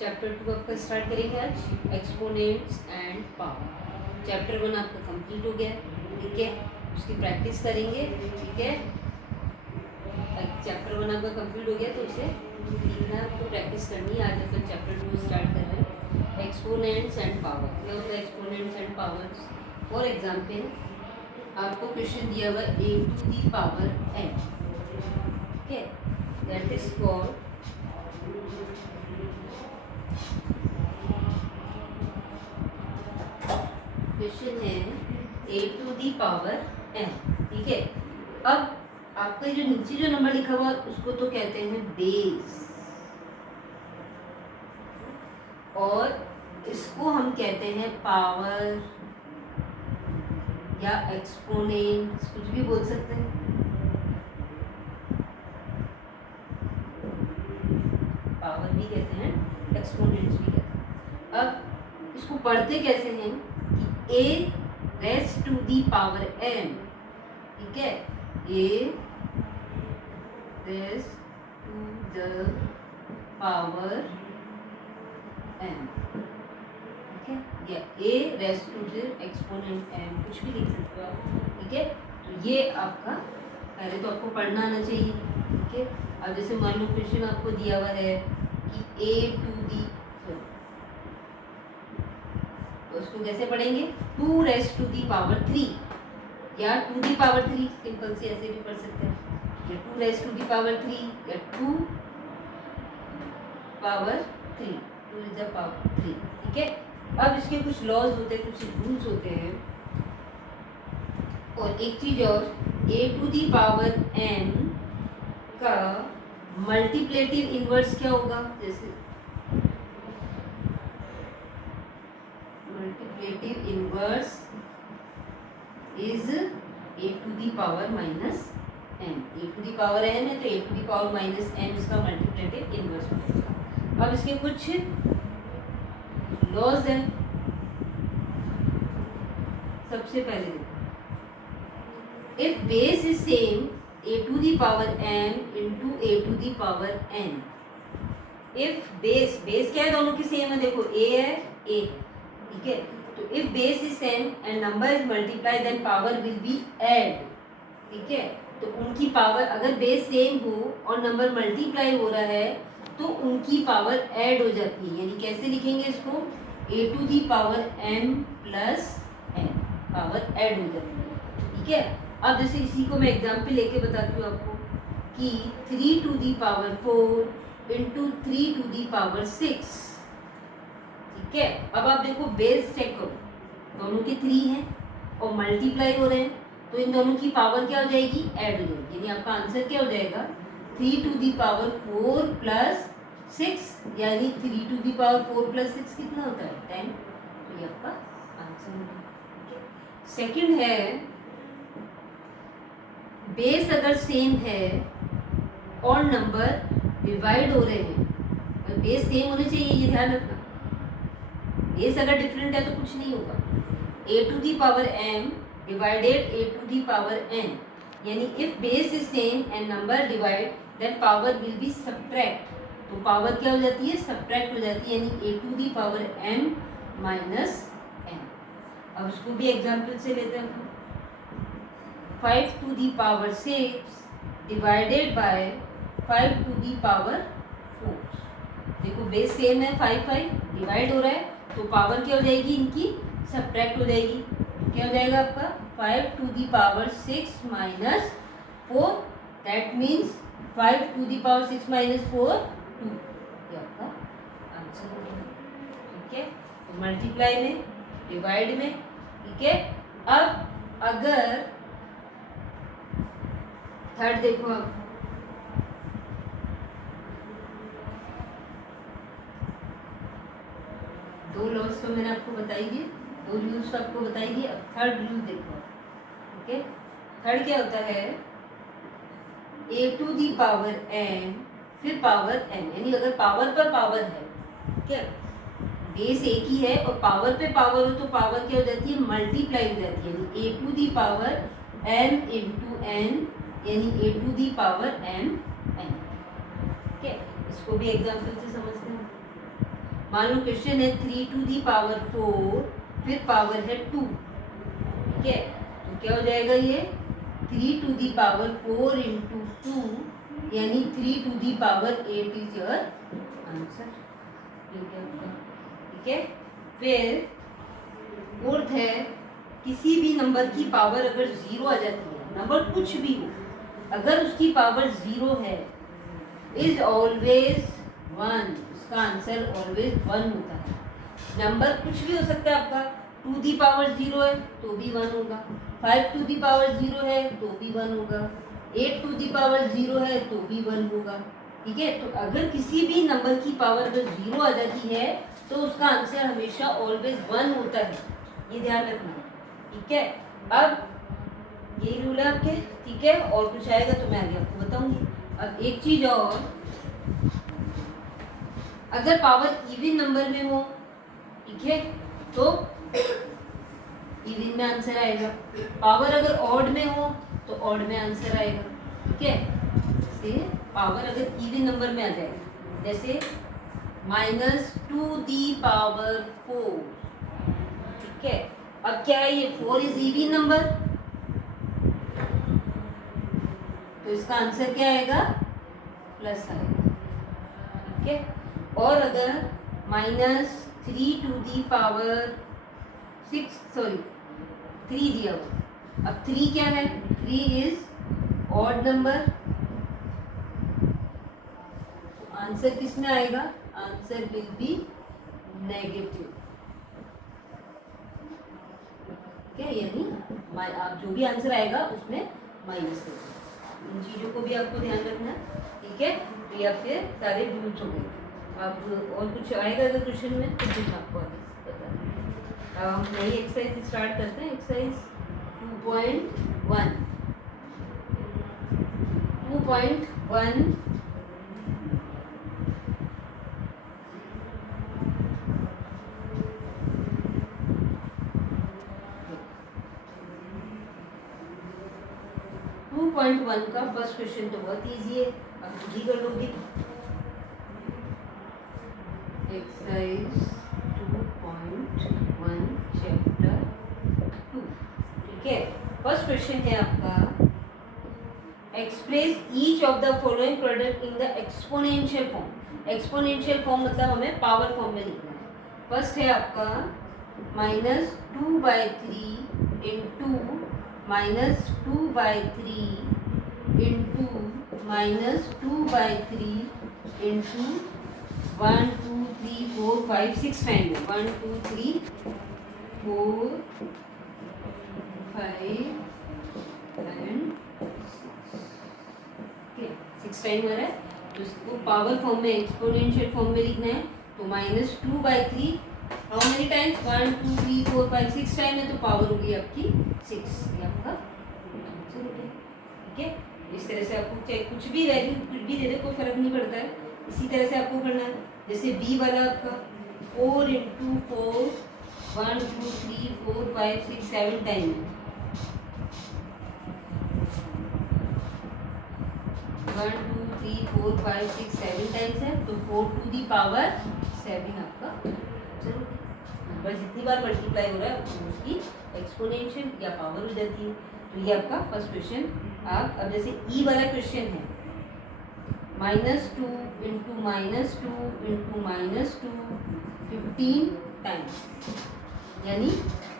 Chapter 2 आपका start करेंगे आज, एक्सपोनेंट्स एंड पावर। चैप्टर 1 आपका कंप्लीट हो गया, ठीक है। उसकी प्रैक्टिस करेंगे, ठीक है। चैप्टर 1 आपका कंप्लीट हो गया तो उसे सीखना आपको, प्रैक्टिस करनी है। आज अपन चैप्टर 2 स्टार्ट कर रहे हैं, एक्सपोनेंट्स एंड पावर। क्या होता है exponents and powers? For example, आपको क्वेश्चन दिया हुआ a to the power n, ठीक है। दैट इज कॉल्ड क्वेश्चन है a to the power n, ठीक है। अब आपका जो नीचे जो नंबर लिखा हुआ उसको तो कहते हैं बेस, और इसको हम कहते हैं पावर या एक्सपोनेंट्स, कुछ भी बोल सकते हैं। पावर भी कहते हैं, एक्सपोनेंट्स भी कहते हैं। अब इसको पढ़ते कैसे हैं कि a raised to the power n, ठीक है। a raised to the power n, ठीक है, या a raised to the exponent n, कुछ भी लिख सकते हो आप, ठीक है। तो ये आपका पहले तो आपको पढ़ना आना चाहिए, ठीक है। अब जैसे मान लो क्वेश्चन आपको दिया हुआ है कि a टू दी, तो उसको कैसे पढ़ेंगे? 2 रेस्ट टू दी पावर 3 या 2 दी पावर 3, सिंपल से ऐसे भी पढ़ सकते हैं, या 2 रेस्ट टू दी पावर 3 या 2 पावर 3, 2 इज द पावर 3, ठीक है। अब इसके कुछ लॉज होते हैं, कुछ रूल्स होते हैं। और एक चीज और, a to the power n का मल्टीप्लेटिव इनवर्स क्या होगा? जैसे multiplicative inverse is a to the power minus n। a to the power n है तो a to the power minus n इसका मल्टीप्लेटिव इनवर्स होगा। अब इसके कुछ लॉज हैं। सबसे पहले देखो, if base is same a to the power n into a to the power n, if base क्या है? दोनों की सेम है, देखो a है, a है, ठीक है। तो if base is same and number is multiply then power will be add, ठीक है। तो उनकी पावर, अगर बेस सेम हो और नंबर मल्टीप्लाई हो रहा है तो उनकी पावर ऐड हो जाती है। यानी कैसे लिखेंगे इसको? a to the power m plus n, power add हो जाती है, ठीक है। अब जैसे इसी को मैं एग्जाम्पल लेके बताती हूँ आपको कि 3 to the power 4 into 3 to the power 6, ठीक है। अब आप देखो बेस चेक करो, दोनों के 3 हैं और मल्टीप्लाई हो रहे हैं, तो इन दोनों की पावर क्या हो जाएगी? ऐड हो जाएगी। यानी आपका आंसर क्या हो जाएगा? 3 टू दी पावर 4 प्लस 6, यानी 3 टू दी पावर 4 प्लस 6 कितना होता है? 10। तो ये आपका आंसर होगा। सेकंड है, बेस अगर सेम है और नंबर डिवाइड हो रहे हैं, और बेस सेम होने चाहिए, ये ध्यान रखना। बेस अगर डिफरेंट है तो कुछ नहीं होगा। a to the power m divided a to the power n, यानी if base is same and number divide then power will be subtract. तो पावर क्या हो जाती है? सब्ट्रैक्ट हो जाती है, यानी a to the power m minus n। अब उसको भी एग्जाम्पल से लेते हैं। 5 to the power 6 divided by 5 to the power 4। देखो बेस सेम है, 5 डिवाइड हो रहा है, तो पावर क्या हो जाएगी? इनकी सब्ट्रैक्ट हो जाएगी। क्या हो जाएगा आपका? 5 to the power 6 minus 4, that means 5 to the power 6 minus 4 2। ये आपका आंसर हो गया, ठीक है। तो मल्टीप्लाई में, डिवाइड में, ठीक है। अब अगर थर्ड देखो, आप दो लॉस तो मैंने आपको बताई दिए, दो रूल्स तो आपको बताई दिए। अब थर्ड रूल देखो, ओके। थर्ड क्या होता है? a to the power n फिर पावर n, यानी अगर पावर पर पावर है, ठीक है, बेस एक ही है और पावर पे पावर हो तो पावर क्या हो जाती है? मल्टीप्लाई हो जाती है, यानी a to the power m into n, यानी a to the power m n। ठीक है, इसको भी एग्जाम्पल से समझते हैं। मान लो क्वेश्चन है 3 टू दी पावर 4 फिर पावर है 2, ठीक है, तो क्या हो जाएगा ये 3 टू दी पावर 4 इंटू 2 यानी 3 to the power 8 is your answer. ठीक है, फिर फोर्थ है किसी भी नंबर की पावर अगर 0 आ जाती है, नंबर कुछ भी हो, अगर उसकी पावर 0 है इज ऑलवेज 1, उसका आंसर ऑलवेज 1 होता है। नंबर कुछ भी हो सकता है आपका, 2 दी पावर 0 है तो भी 1 होगा, 5 टू दी पावर 0 है तो भी 1 होगा, 8 टू दी पावर 0 है तो भी 1 होगा। ठीक है, तो अगर किसी भी नंबर की पावर अगर 0 आ जाती है तो उसका आंसर हमेशा ऑलवेज 1 होता है, ये ध्यान रखना। ठीक है, अब यही रूल है आपके। ठीक है, और कुछ आएगा तो मैं आगे आपको बताऊंगी। अब एक चीज और, अगर पावर इवन नंबर में हो, ठीक है, तो इवन में आंसर आएगा। पावर अगर ऑड में हो तो ऑड में आंसर आएगा। ठीक है, से पावर अगर इवन नंबर में आ जाएगा, जैसे -2 दी पावर 4। ठीक है, अब क्या है, ये 4 इज इवन नंबर, तो इसका आंसर क्या आएगा, प्लस आएगा। ठीक है, और अगर -3 टू दी पावर 3 दिया हुआ, अब 3 क्या है, 3 इज ऑड नंबर, तो आंसर किस में आएगा, आंसर विल बी नेगेटिव। क्या, यानी आप जो भी आंसर आएगा उसमें माइनस करें। इन चीज़ों को भी आपको ध्यान रखना है। ठीक है, तो ये आपके सारे रूल्स हो गए। अब और कुछ आएगा अगर क्वेश्चन में तो कुछ आपको आगे बता दें। अब हम नई एक्सरसाइज स्टार्ट करते हैं। एक्सरसाइज 2.1 2.1 का फर्स्ट क्वेश्चन तो बहुत इजी है, आप खुद ही कर लोगे। Exercise 2.1 chapter 2। ठीक है, फर्स्ट क्वेश्चन है आपका, express each of the following product in the exponential form. Exponential form मतलब हमें पावर फॉर्म में लिखना है। फर्स्ट है आपका -2/3 into -2/3 into -2/3 into 1 2 3 4 5 6 time, 1 2 3 4 5 and 6 time आ रहा है, तो इसको पावर फॉर्म में, एक्सपोनेंशियल फॉर्म में लिखना है। तो -2/3 हाउ मेनी टाइम्स, 1 2 3 4 5 6 टाइम है, तो पावर होगी आपकी 6, ये आपका आंसर हो गया। ठीक है, इस तरह से आपको चाहे कुछ भी वैल्यू कुछ भी दे दे, कोई फर्क नहीं पड़ता है, इसी तरह से आपको करना है। जैसे बी वाला आपका 4 इंटू 4 1 2 3 4 5 6 7 टाइम है, 1 2 3 4 5 6 7 टाइम्स है, तो 4 टू दी पावर 7 आपका चलो नंबर जितनी बार मल्टीप्लाई हो रहा है उसकी एक्सपोनेंशियल या पावर हो जाती है। तो ये आपका फर्स्ट क्वेश्चन। आप अब जैसे ई वाला क्वेश्चन है, -2 इंटू -2 इंटू -2 15 टाइम्स, यानी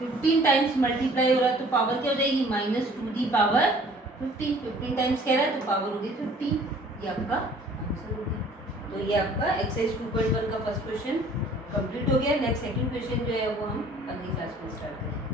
15 टाइम्स मल्टीप्लाई हो रहा है, तो पावर क्या हो जाएगी, -2 दी पावर 15 टाइम्स कह रहा है, तो पावर होगी 15, ये आपका आंसर हो गया। तो ये आपका एक्सरसाइज 2.1 का फर्स्ट क्वेश्चन कंप्लीट हो गया। नेक्स्ट सेकंड क्वेश्चन जो है वो हम अगली क्लास में स्टार्ट करेंगे।